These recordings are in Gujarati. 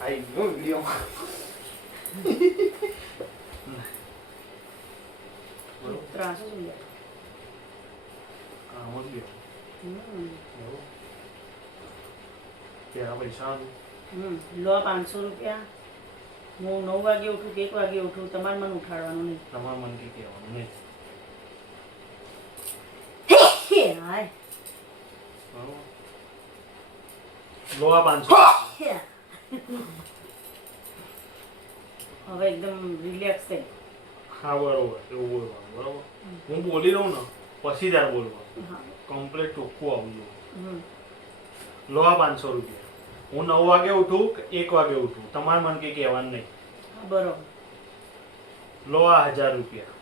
आई नो वीडियो ત્રાસો જોઈએ કામ જ ગયો એવું ત્યાં પૈસા લો 500 રૂપિયા હું 9 વાગે ઉઠું કે 1 વાગે ઉઠું તમારે મને ઉઠાડવાનું નહીં તમારા મન કે કહેવાનું નહીં હાય બરોબર લો આ 500 હવે એકદમ રિલેક્સ થઈ હા બરોબર એવું બોલવાનું બરોબર હું બોલી રહું ને પછી ત્યારે બોલવાનું હા કમ્પ્લીટ ચોખ્ખું આવવું જોઈએ હમ. લો આ 500 રૂપિયા હું 9 વાગે ઉઠું કે 1 વાગે ઉઠું તમારે મન કે કહેવાનું નહીં હા, બરોબર લો આ 1000 રૂપિયા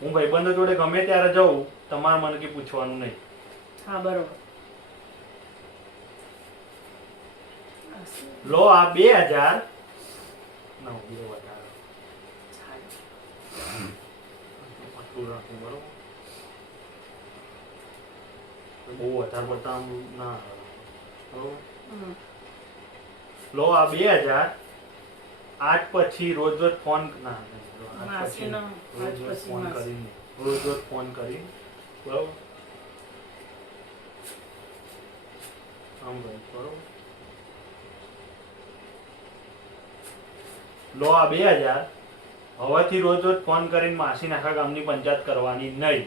હું ભાઈબંધો જોડે ગમે ત્યારે જાઉં તમારે મને કે પૂછવાનું નહીં હા બરોબર લો આ 2000 ના બે વધારે આટલું રાખવું બરોબર બહુ વધારે પડતા આમ ના બરોબર હમ. લો આ 2000 આજ પછી રોજ રોજ ફોન ના આજ પછી માસીનો, રોજ આજ રોજ પછી ફોન માસી. કરીને રોજ રોજ ફોન કરી બરોબર આમ ભાઈ બરોબર લો આ 2000 હવેથી રોજ રોજ ફોન કરીને માસી આખા ગામની પંચાયત કરવાની નહીં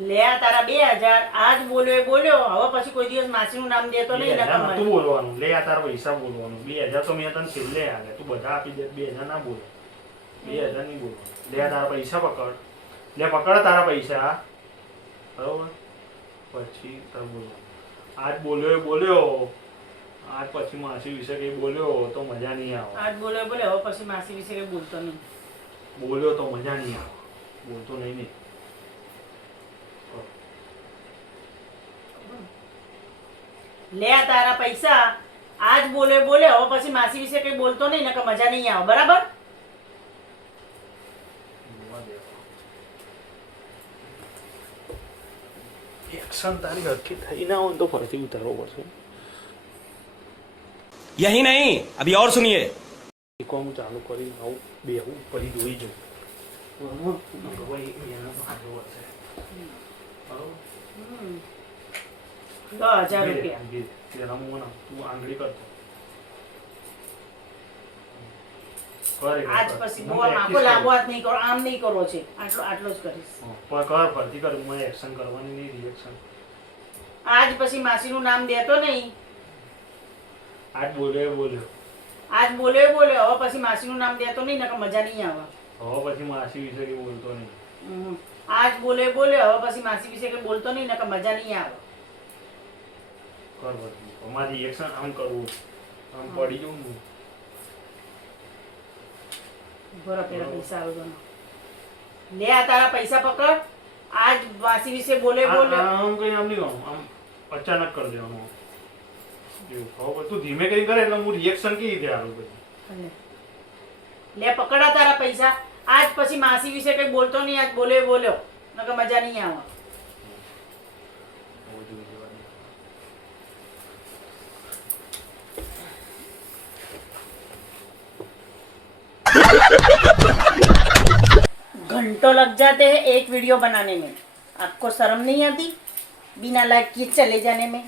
લે આ તારા 2000 આજ બોલ્યો એ બોલ્યો હવે પછી કોઈ દિવસ માસીનું નામ દેતો નહીં 2000 નકર નતું મને. બોલવાનું લે આ તારા પૈસા બોલવાનું 2000 તો મેં તને છેલ્લે આલે તું બધા આપી દે 2000 ના બોલે 2000 નહીં બોલવાનું લે આ તારા પૈસા પકડ લે પકડ તારા પૈસા બરોબર પછી તાર બોલવાનું આજ બોલ્યો એ બોલ્યો આજ પછી માસી વિશે કઈ બોલ્યો તો મજા નહીં આવે આજ બોલ્યો એ બોલ્યો હવે પછી માસી વિશે કઈ બોલતો નહીં બોલ્યો તો મજા નહીં આવે બોલતો નહીં નહીં લે આ તારા પૈસા આજ બોલ્યો એ બોલ્યો હવે પછી માસી વિશે કઈ બોલતો નહીં નકર મજા નહીં આવે બરાબર એક્શન તારી હરખી થઈ ના હોય તો ફરીથી ઉતારવો પડશે यही नहीं अभी और सुनिए એક હું ચાલુ કરી આવું બેહું પછી જોઈ જઉં લો 1000 રૂપિયા તું આંગળી કરતો આજ પછી બહુ આખો લાંબો હાથ નહીં કરો આમ નહીં કરો છે આટલો આટલો જ કરીશ કર ફરતી કર હું એક્શન કરવાની નહીં રિએક્શન આજ પછી માસીનું નામ દેતો નહીં આજ બોલ્યો બોલ્યો આજ બોલ્યો એ બોલ્યો હવે પછી માસીનું નામ દેતો નહીં નકર મજા નહીં આવે હવે પછી માસી વિશે કઈ બોલતો નહીં આજ બોલ્યો એ બોલ્યો હવે પછી માસી વિશે કઈ બોલતો નહીં નકર મજા નહીં આવે કર ફરતી અમારી રિએક્શન આમ કરવું આમ પડી જવું ને બરો પેલા પૈસા આવે તો લે આ તારા પૈસા પકડ આજ માસી વિશે બોલે બોલે આમ કઈ આમ નહીં કહું આમ અચાનક કરી દેવાનું એવું ખબર તું ધીમે કઈ કરે એટલે હું રિએક્શન કેવી રીતે આવું પછી લે પકડા તારા પૈસા આજ પછી માસી વિશે કઈ બોલતો નહીં આજ બોલે બોલ્યો નકર મજા નહીં આવે घंटों लग जाते हैं एक वीडियो बनाने में आपको शर्म नहीं आती बिना लाइक किए चले जाने में